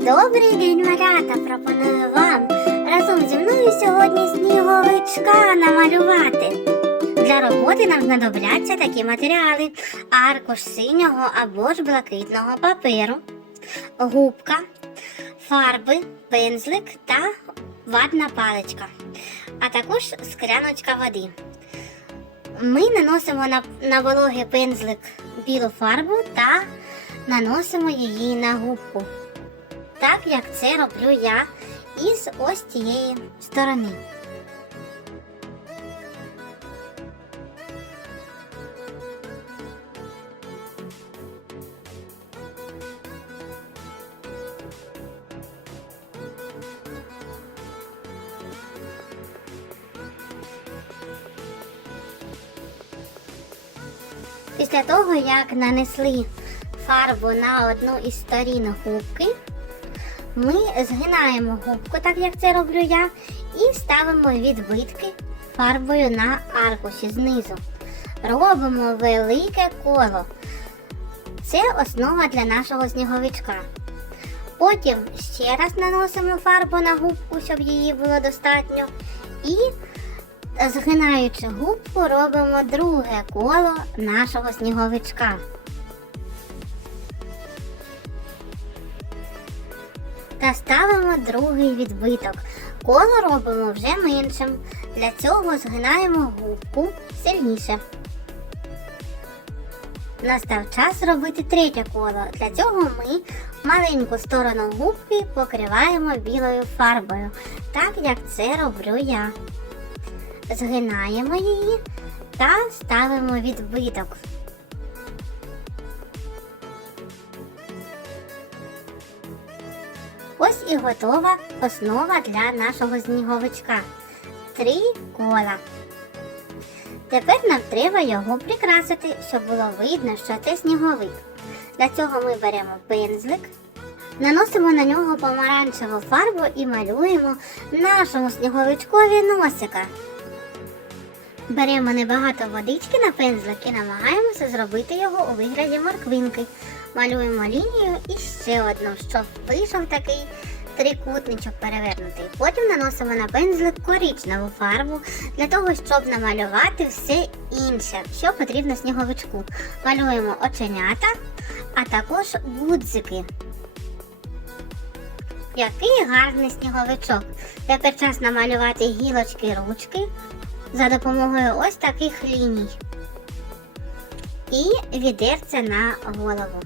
Добрий день, малята! Пропоную вам разом зі мною сьогодні сніговичка намалювати. Для роботи нам знадобляться такі матеріали: аркуш синього або ж блакитного паперу, губка, фарби, пензлик та ватна паличка, а також скляночка води. Ми наносимо на, на вологий пензлик білу фарбу та наносимо її на губку так як це роблю я із ось цієї сторони. Після того, як нанесли фарбу на одну із сторін губки, ми згинаємо губку, так як це роблю я, і ставимо відбитки фарбою на аркуші знизу. Робимо велике коло. Це основа для нашого сніговичка. Потім ще раз наносимо фарбу на губку, щоб її було достатньо. І згинаючи губку, робимо друге коло нашого сніговичка. Та ставимо другий відбиток. Коло робимо вже меншим. Для цього згинаємо губку сильніше. Настав час робити третє коло. Для цього ми маленьку сторону губки покриваємо білою фарбою, так як це роблю я. Згинаємо її та ставимо відбиток. Ось і готова основа для нашого сніговичка. Три кола. Тепер нам треба його прикрасити, щоб було видно, що це сніговик. Для цього ми беремо пензлик, наносимо на нього помаранчеву фарбу і малюємо нашому сніговичкові носика. Беремо небагато водички на пензлик і намагаємося зробити його у вигляді морквинки. Малюємо лінію і ще одну, щоб вийшов такий трикутничок перевернутий. Потім наносимо на пензлик коричневу фарбу для того, щоб намалювати все інше, що потрібно сніговичку. Малюємо оченята, а також гудзики. Який гарний сніговичок. Тепер час намалювати гілочки ручки за допомогою ось таких ліній. І відерце на голову.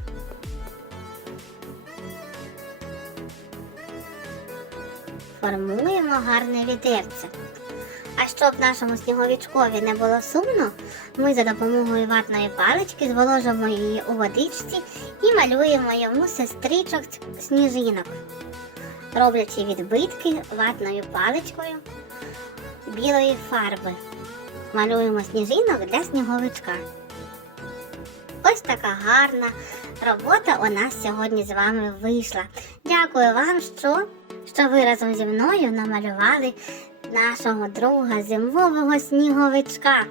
Формуємо гарне відерце. А щоб нашому сніговичкові не було сумно, ми за допомогою ватної палички зволожимо її у водичці і малюємо йому сестричок сніжинок, роблячи відбитки ватною паличкою білої фарби. Малюємо сніжинок для сніговичка. Ось така гарна робота у нас сьогодні з вами вийшла. Дякую вам, що, що ви разом зі мною намалювали нашого друга зимового сніговичка.